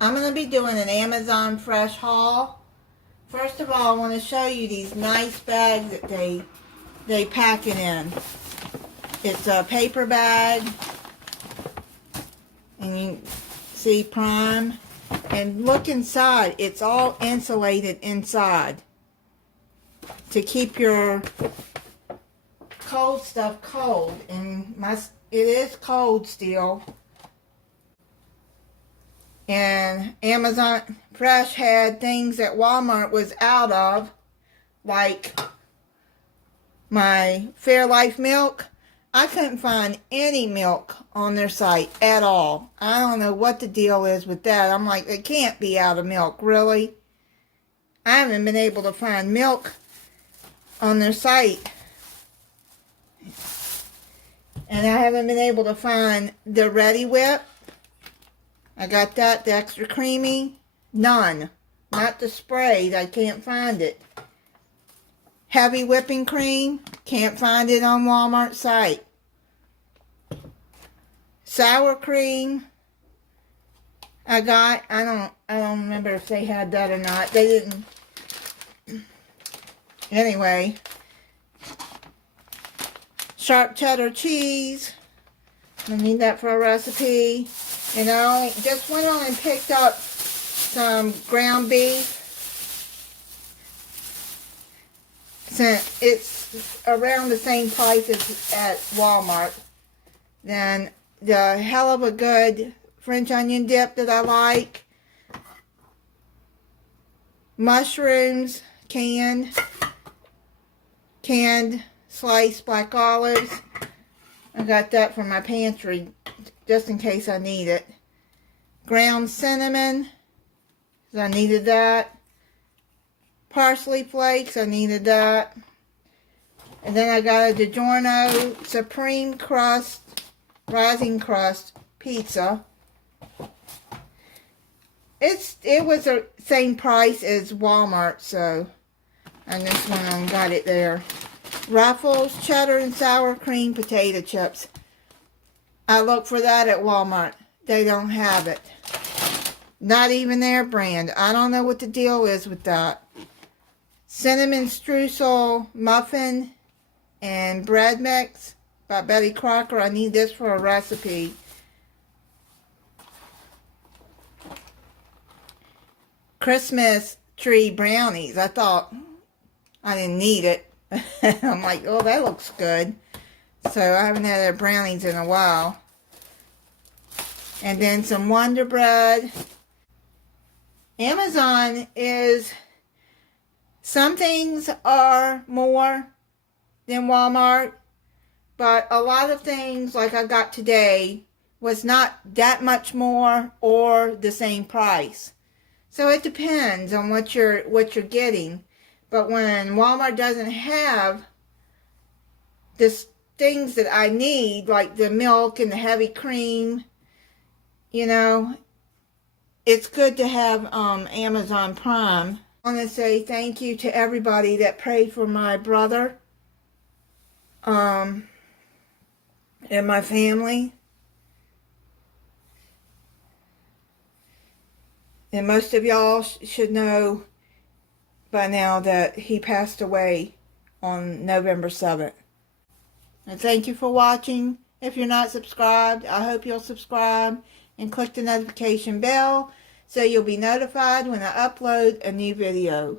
I'm going to be doing an Amazon Fresh haul. First of all, I want to show you these nice bags that they pack it in. It's a paper bag, and you see Prime. And look inside, it's all insulated inside to keep your cold stuff cold. And it is cold still. And Amazon Fresh had things that Walmart was out of, like my Fairlife milk. I couldn't find any milk on their site at all. I don't know what the deal is with that. I'm like, it can't be out of milk, really. I haven't been able to find milk on their site. And I haven't been able to find the Ready Whip. I got that, the extra creamy. None. Not the sprayed. I can't find it. Heavy whipping cream. Can't find it on Walmart site. Sour cream. I don't remember if they had that or not. They didn't. Anyway. Sharp cheddar cheese. I need that for a recipe. And I just went on and picked up some ground beef. Since it's around the same price as at Walmart. Then the hell of a good French onion dip that I like. Mushrooms, canned sliced black olives. I got that from my pantry just in case I need it. Ground cinnamon, because I needed that. Parsley flakes, I needed that. And then I got a DiGiorno Supreme Crust, Rising Crust Pizza. It was the same price as Walmart, so I just went and got it there. Ruffles, cheddar and sour cream potato chips. I looked for that at Walmart. They don't have it. Not even their brand. I don't know what the deal is with that. Cinnamon streusel muffin and bread mix by Betty Crocker. I need this for a recipe. Christmas tree brownies. I thought I didn't need it. I'm like, oh, that looks good. So I haven't had their brownies in a while. And then some Wonder Bread. Amazon is, some things are more than Walmart, but a lot of things like I got today was not that much more or the same price. So it depends on what you're getting. But when Walmart doesn't have the things that I need, like the milk and the heavy cream, you know, it's good to have Amazon Prime. I want to say thank you to everybody that prayed for my brother and my family. And most of y'all should know by now that he passed away on November 7th. And thank you for watching. If you're not subscribed, I hope you'll subscribe and click the notification bell so you'll be notified when I upload a new video.